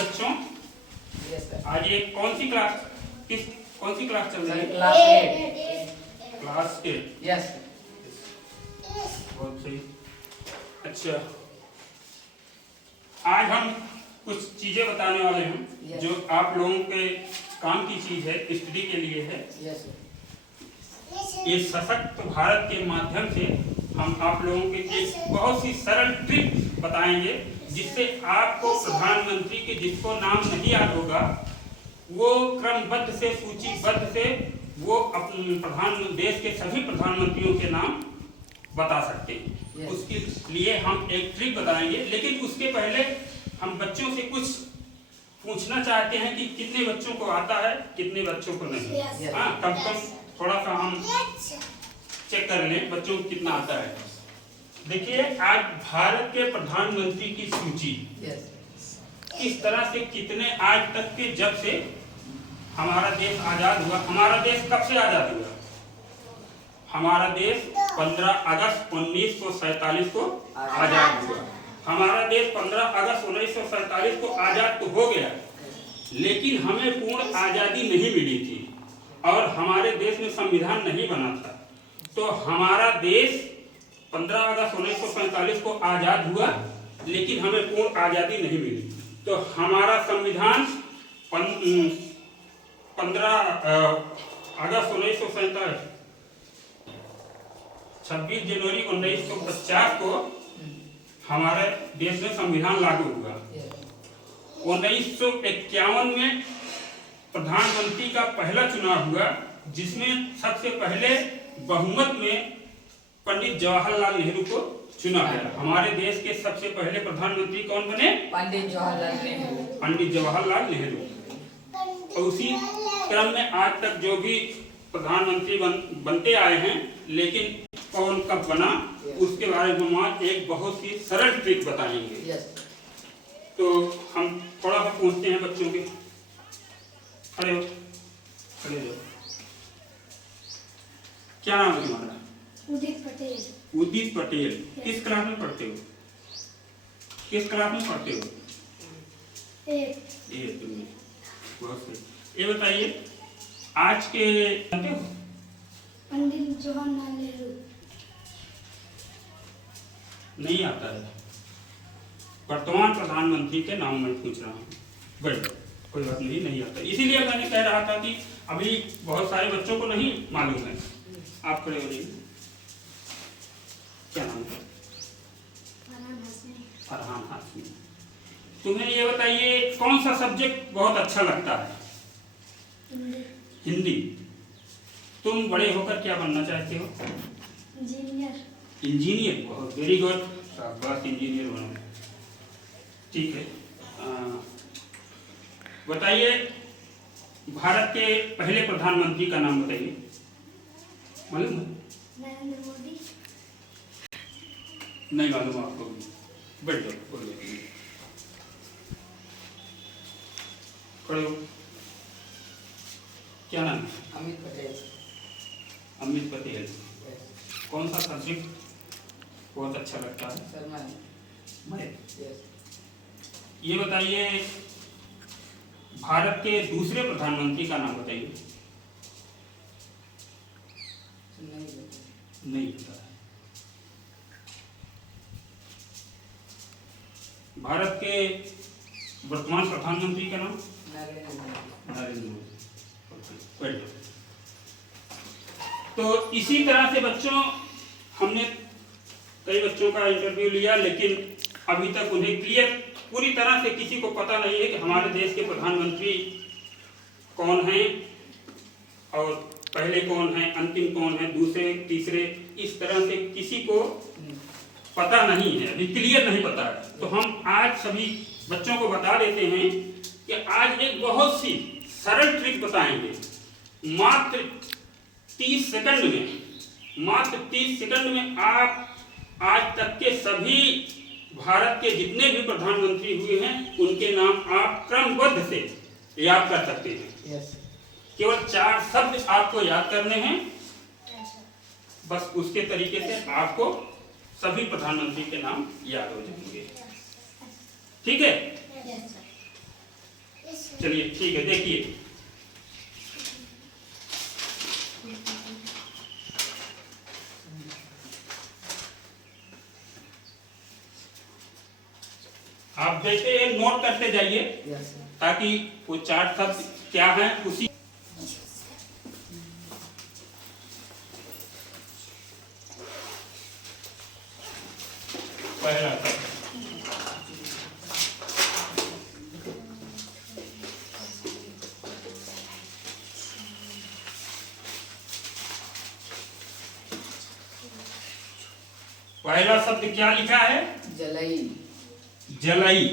बच्चों, आज ये कौन सी क्लास चल रही है? क्लास 8। यस। बहुत सही। अच्छा, आज हम कुछ चीजें बताने वाले हैं जो आप लोगों के काम की चीज है, स्टडी के लिए है। ये सशक्त भारत के माध्यम से हम आप लोगों के एक बहुत सी सरल ट्रिक बताएंगे जिससे आपको प्रधानमंत्री के जिसको नाम नहीं याद होगा वो क्रमबद्ध से सूचीबद्ध से वो अपने देश के सभी प्रधानमंत्रियों के नाम बता सकते हैं। उसके लिए हम एक ट्रिक बताएंगे, लेकिन उसके पहले हम बच्चों से कुछ पूछना चाहते हैं कि कितने बच्चों को आता है, कितने बच्चों को नहीं। हाँ, कम थोड़ा सा हम चेक कर लें बच्चों को कितना आता है। देखिए, आज भारत के प्रधानमंत्री की सूची किस तरह से कितने आज तक के, जब से हमारा देश आजाद हुआ। हमारा देश कब से आजाद हुआ? हमारा देश 15 अगस्त 1947 को आजाद हुआ। हमारा देश 15 अगस्त 1947 को आजाद तो हो गया, लेकिन हमें पूर्ण आजादी नहीं मिली थी और हमारे देश में संविधान नहीं बना था। तो हमारा देश 15 अगस्त 1947 को आजाद हुआ, लेकिन हमें पूर्ण आजादी नहीं मिली। तो हमारा संविधान 15 अगस्त 1947 26 जनवरी 1950 को हमारे देश में संविधान लागू हुआ। 1951 में प्रधानमंत्री का पहला चुनाव हुआ, जिसमें सबसे पहले बहुमत में पंडित जवाहरलाल नेहरू को चुना गया। हमारे देश के सबसे पहले प्रधानमंत्री कौन बने? पंडित जवाहरलाल नेहरू। और उसी क्रम में आज तक जो भी प्रधानमंत्री बनते आए हैं, लेकिन कौन कब बना उसके बारे में हम एक बहुत ही सरल ट्रिक बताएंगे। तो हम थोड़ा सा पूछते हैं बच्चों के। खड़े हो। क्या नाम है तुम्हारा? उदित पटेल। उदित पटेल। किस क्लास में पढ़ते हो? एक में। बहुत सही। ये बताइए, आज के पंडित जवाहरलाल नेहरू। नहीं आता है। वर्तमान प्रधानमंत्री के नाम में पूछ रहा हूँ। बढ़िया, कोई बात नहीं आता। इसीलिए मैंने कह रहा था कि अभी बहुत सारे बच्चों को नहीं मालूम है। आप खड़े हो जाइए। क्या नाम है? फरहान हाशमी। तुम्हें ये बताइए, कौन सा सब्जेक्ट बहुत अच्छा लगता है? हिंदी। तुम बड़े होकर क्या बनना चाहते हो? इंजीनियर। बहुत वेरी गुड, शाबाश, इंजीनियर बनो। ठीक है। बताइए, भारत के पहले प्रधानमंत्री का नाम बताइए। मालूम है? नरेंद्र मोदी। नहीं मालूम आपको? बैठ जाओ, बोलिए। खड़े हो। क्या नाम है? अमित पटेल। अमित पटेल। कौन सा सब्जेक्ट बहुत अच्छा लगता है? मैथ। ये बताइए, भारत के दूसरे प्रधानमंत्री का नाम बताइए। नहीं पता है। भारत के वर्तमान प्रधानमंत्री का नाम? नरेंद्र मोदी। तो इसी तरह से बच्चों, हमने कई बच्चों का इंटरव्यू लिया, लेकिन अभी तक उन्हें क्लियर पूरी तरह से किसी को पता नहीं है कि हमारे देश के प्रधानमंत्री कौन हैं और पहले कौन है, अंतिम कौन है, दूसरे, तीसरे, इस तरह से किसी को पता नहीं है, अभी क्लियर नहीं पता है। तो हम आज सभी बच्चों को बता देते हैं कि आज एक बहुत सी सरल ट्रिक बताएंगे। मात्र 30 सेकंड में आप आज तक के सभी भारत के जितने भी प्रधानमंत्री हुए हैं उनके नाम आप क्रमबद्ध से याद कर सकते हैं। केवल 4 शब्द आपको याद करने हैं, बस उसके तरीके से आपको सभी प्रधानमंत्री के नाम याद हो जाएंगे। ठीक है? चलिए ठीक है, देखिए आप जैसे नोट करते जाइए ताकि वो 4 शब्द क्या है उसी पहला शब्द पहला शब्द क्या लिखा है? जलई। जलई।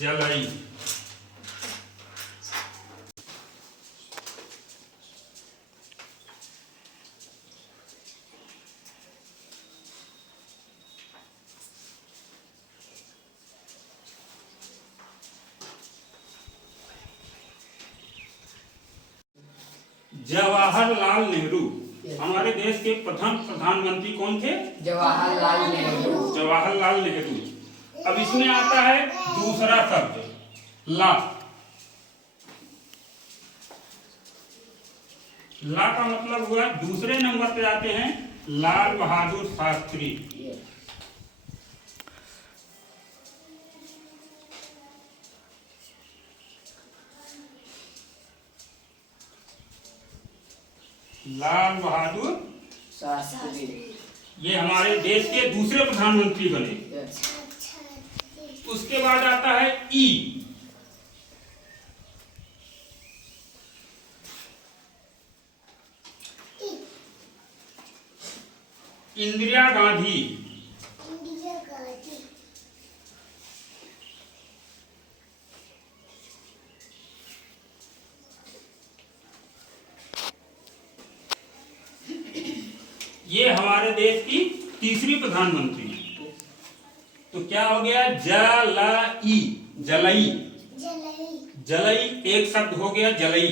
जलई। जवाहरलाल नेहरू हमारे देश के प्रथम प्रधानमंत्री कौन थे? जवाहरलाल नेहरू। जवाहरलाल नेहरू। अब इसमें आता है दूसरा शब्द ला। ला का मतलब हुआ दूसरे नंबर पे आते हैं लाल बहादुर शास्त्री। लाल बहादुर शास्त्री। ये हमारे देश के दूसरे प्रधानमंत्री बने। उसके बाद आता है ई। इंदिरा गांधी। ये हमारे देश की तीसरी प्रधानमंत्री। तो क्या हो गया? जलई। जलई। जलई एक शब्द हो गया जलई।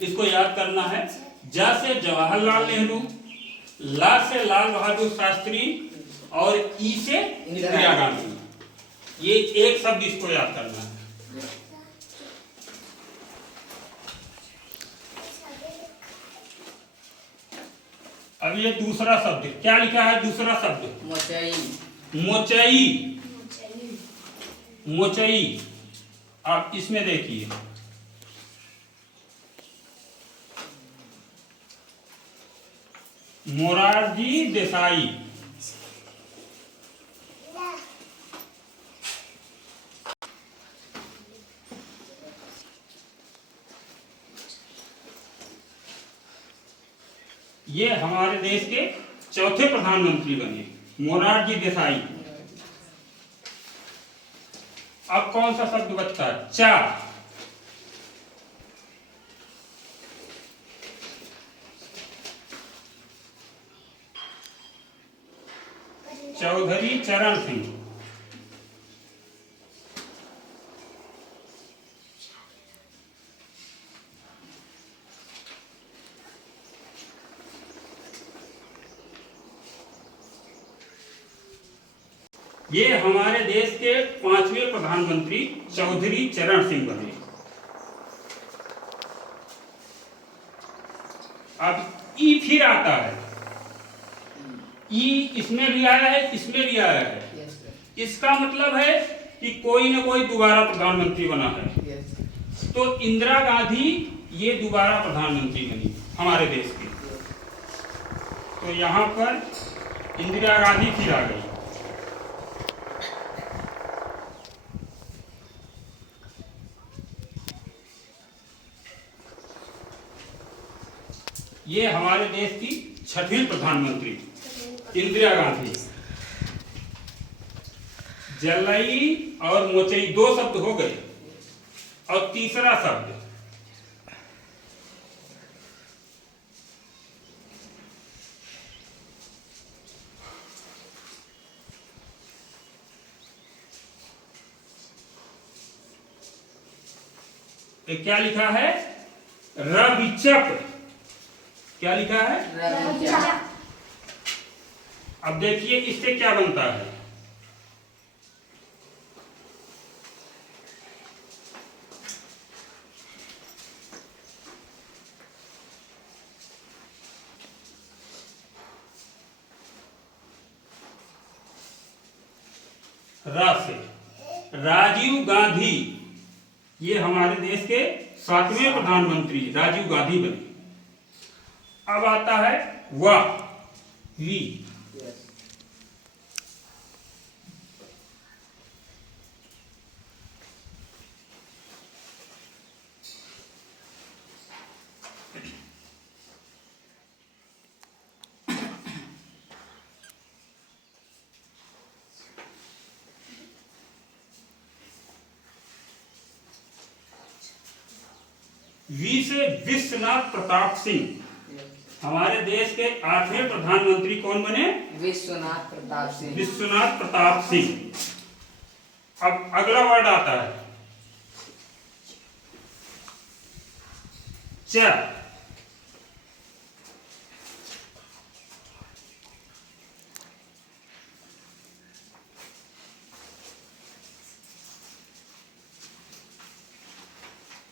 इसको याद करना है। ज से जवाहरलाल नेहरू, ला से लाल बहादुर शास्त्री और ई से इंदिरा गांधी। ये एक शब्द इसको याद करना है। अब ये दूसरा शब्द क्या लिखा है? दूसरा शब्द मोचई। मोचई। मोचई। आप इसमें देखिए मोरारजी देसाई। ये हमारे देश के चौथे प्रधानमंत्री बने मोरारजी देसाई। अब कौन सा शब्द बचता है? चा। चौधरी चरण सिंह। ये हमारे देश के 5वें प्रधानमंत्री चौधरी चरण सिंह बने। अब ई फिर आता है। ई इसमें भी आया है, इसमें भी आया है। इसका मतलब है कि कोई ना कोई दोबारा प्रधानमंत्री बना है। तो इंदिरा गांधी ये दोबारा प्रधानमंत्री बनी हमारे देश की। तो यहाँ पर इंदिरा गांधी फिर आ गई। ये हमारे देश की 6वीं प्रधानमंत्री इंदिरा गांधी। जलई और मोचई 2 शब्द हो गए। और तीसरा शब्द क्या लिखा है? रविचक। क्या लिखा है? रविचक। अब देखिए इससे क्या बनता है? रा से राजीव गांधी, ये हमारे देश के 7वें प्रधानमंत्री राजीव गांधी बने। अब आता है वा, वी। वी से विश्वनाथ प्रताप सिंह, हमारे देश के 8वें प्रधानमंत्री कौन बने? विश्वनाथ प्रताप सिंह। विश्वनाथ प्रताप सिंह। अब अगला वर्ड आता है च।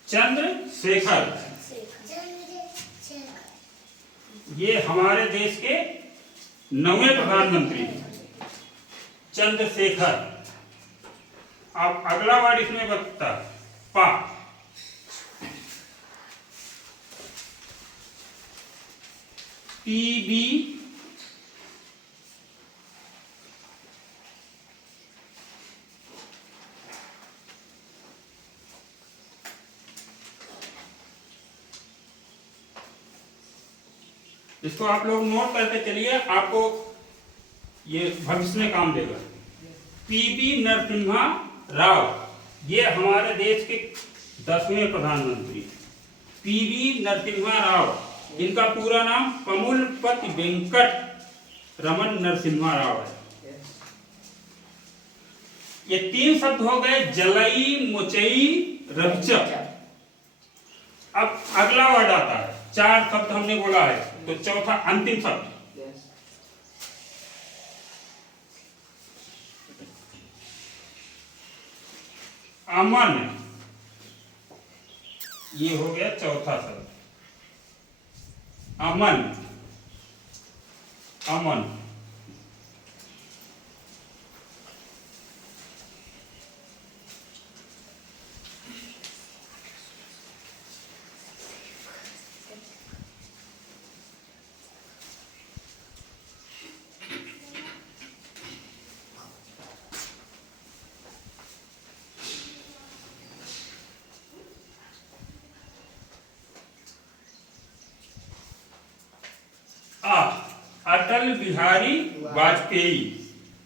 चंद्रशेखर, ये हमारे देश के 9वें प्रधानमंत्री चंद्रशेखर। अब अगला वर्ड इसमें बचता पा। पीबी, इसको आप लोग नोट करके चलिए, आपको ये भविष्य में काम देगा। पीबी नरसिम्हा राव, ये हमारे देश के 10वें प्रधानमंत्री पीबी नरसिम्हा राव। इनका पूरा नाम पमुलपति वेंकट रमन नरसिम्हा राव है। ये 3 शब्द हो गए, जलई, मुचई, रविचक। अब अगला वर्ड आता है, 4 शब्द हमने बोला है, तो चौथा अंतिम शब्द अमन, ये हो गया चौथा शब्द अमन। अमन, अटल बिहारी वाजपेयी,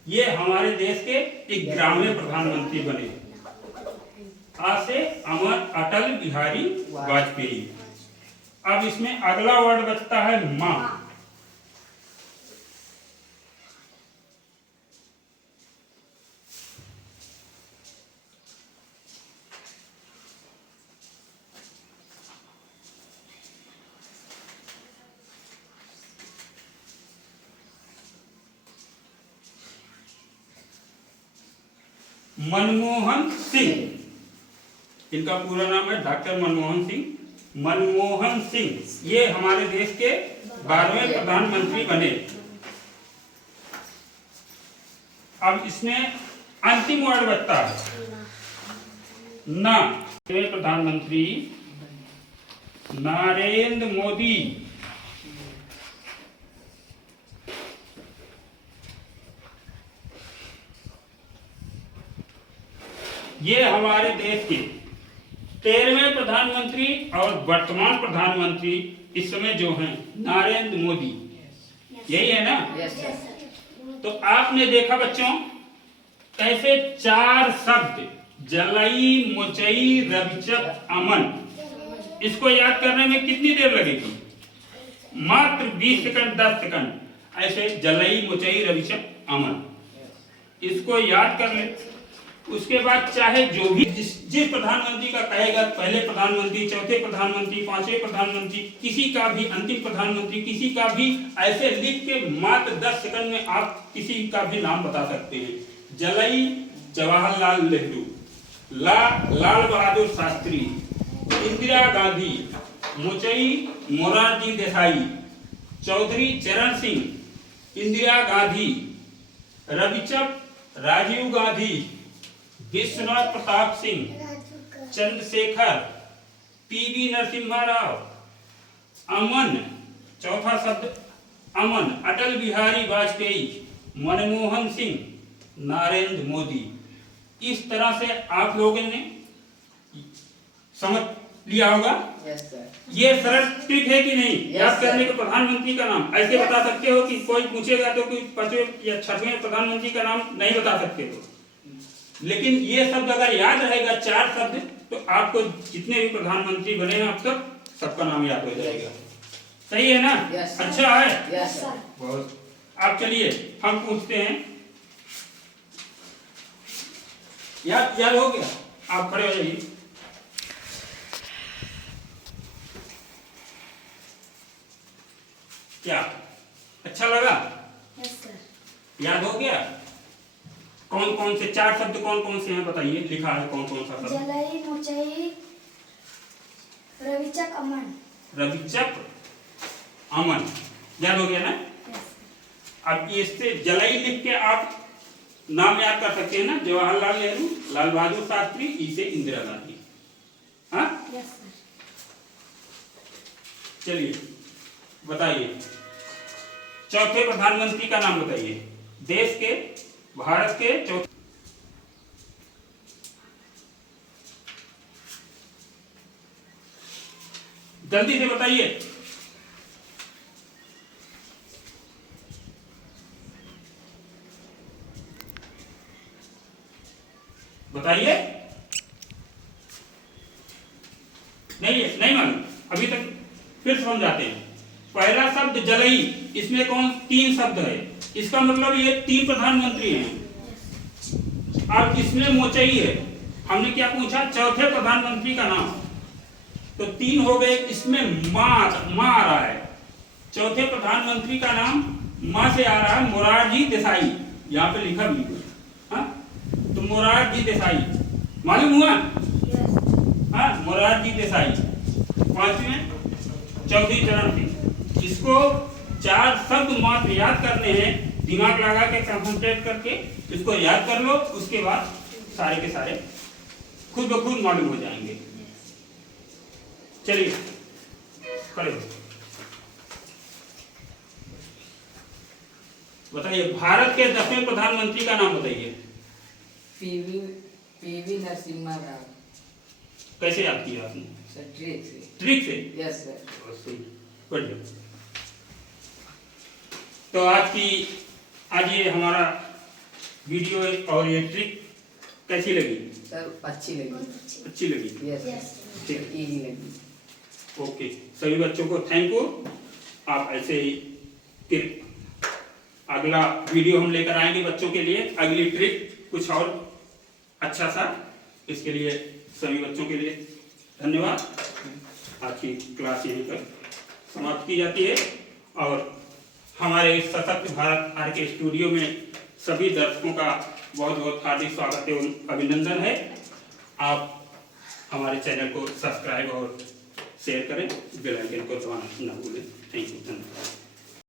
ये हमारे देश के 11वें प्रधानमंत्री बने। आ से अमर अटल बिहारी वाजपेयी। अब इसमें अगला वर्ड बचता है मां। मनमोहन सिंह, इनका पूरा नाम है डॉक्टर मनमोहन सिंह। मनमोहन सिंह ये हमारे देश के 12वें प्रधानमंत्री बने। अब इसमें अंतिम वर्ड बचता है ना। प्रधानमंत्री नरेंद्र मोदी, ये हमारे देश के 13वें प्रधानमंत्री और वर्तमान प्रधानमंत्री इस समय जो हैं नरेंद्र मोदी, यही है ना। तो आपने देखा बच्चों कैसे 4 शब्द जलई, मुचई, रविचक, अमन, इसको याद करने में कितनी देर लगेगी? मात्र 20 सेकंड, 10 सेकंड। ऐसे जलई, मुचई, रविचक, अमन, इसको याद कर ले। उसके बाद चाहे जो भी जिस प्रधानमंत्री का कहेगा, पहले प्रधानमंत्री, चौथे प्रधानमंत्री, 5वें प्रधानमंत्री, किसी का भी अंतिम प्रधानमंत्री, किसी का भी ऐसे लिख के मात्र 10 सेकंड में आप किसी का भी नाम बता सकते हैं। जलई जवाहरलाल नेहरू, लाल बहादुर शास्त्री, इंदिरा गांधी, मुचई मोरारजी देसाई, चौधरी चरण सिंह, इंदिरा गांधी, रविचक राजीव गांधी, विश्वनाथ प्रताप सिंह, चंद्रशेखर, पीवी नरसिम्हा राव, अमन, चौथा शब्द अमन, अटल बिहारी वाजपेयी, मनमोहन सिंह, नरेंद्र मोदी। इस तरह से आप लोगों ने समझ लिया होगा। Yes sir. ये सरल ट्रिक है कि नहीं? Yes, याद करने sir. के प्रधानमंत्री का नाम ऐसे बता सकते हो कि कोई पूछेगा तो कोई 5वें या 6वें प्रधानमंत्री का नाम नहीं बता सकते हो, लेकिन ये शब्द अगर याद रहेगा 4 शब्द, तो आपको जितने भी प्रधानमंत्री बने हैं अब तक सबका नाम याद हो जाएगा। सही है ना? Yes, sir. अच्छा है। Yes sir. बहुत। अब चलिए हम पूछते हैं। याद हो गया? आप खड़े हो जाइए। क्या अच्छा लगा? Yes sir. याद हो गया? कौन कौन से 4 शब्द कौन कौन से हैं बताइए, लिखा है कौन कौन सा शब्द? जलई, मोचई, रविचक, अमन। रविचक, अमन। याद हो गया ना? यस। अब इससे जलई लिख के आप नाम याद कर सकते हैं ना, जवाहरलाल नेहरू, लाल बहादुर शास्त्री, इसे इंदिरा गांधी। हाँ, यस सर। चलिए बताइए, चौथे प्रधानमंत्री का नाम बताइए, देश के, भारत के चौथे। जल्दी से बताइए। बताइए। नहीं मालूम अभी तक, फिर समझाते हैं। पहला शब्द जलई, इसमें कौन 3 शब्द है, इसका मतलब ये 3 प्रधानमंत्री हैं। अब इसमें मोचई है, हमने क्या पूछा? चौथे प्रधानमंत्री का नाम, तो 3 हो गए। इसमें माँ आ रहा है, चौथे प्रधानमंत्री का नाम माँ से आ रहा है, मोरारजी देसाई। यहाँ पे लिखा भी है, हाँ? तो मोरारजी देसाई मालूम हुआ? यस। हाँ, मोरारजी देसाई। 5वें चौधरी चरण सिंह। इसको 4 शब्द मात्र याद करने हैं, दिमाग लगा के कंसंट्रेट करके इसको याद कर लो, उसके बाद सारे के सारे खुद ब खुद मालूम हो जाएंगे। चलिए खड़े हो। बताइए, भारत के 10वें प्रधानमंत्री का नाम बताइए। पीवी नरसिम्हा राव। कैसे याद किया आपने? सर ट्रिक से। ट्रिक से? Yes sir. बढ़िया। तो आज ये हमारा वीडियो और ये ट्रिक कैसी लगी? सर अच्छी लगी। अच्छी लगी? Yes yes. ठीक इजी लगी। ओके, सभी बच्चों को थैंक यू। आप ऐसे ही फिर अगला वीडियो हम लेकर आएंगे बच्चों के लिए, अगली ट्रिक कुछ और अच्छा सा। इसके लिए सभी बच्चों के लिए धन्यवाद। आज की क्लास यहीं पर समाप्त की जाती है और हमारे इस सशक्त भारत आर के स्टूडियो में सभी दर्शकों का बहुत बहुत हार्दिक स्वागत एवं अभिनंदन है। आप हमारे चैनल को सब्सक्राइब और शेयर करें, बेल आइकन को दबाना न भूलें। थैंक यू, धन्यवाद।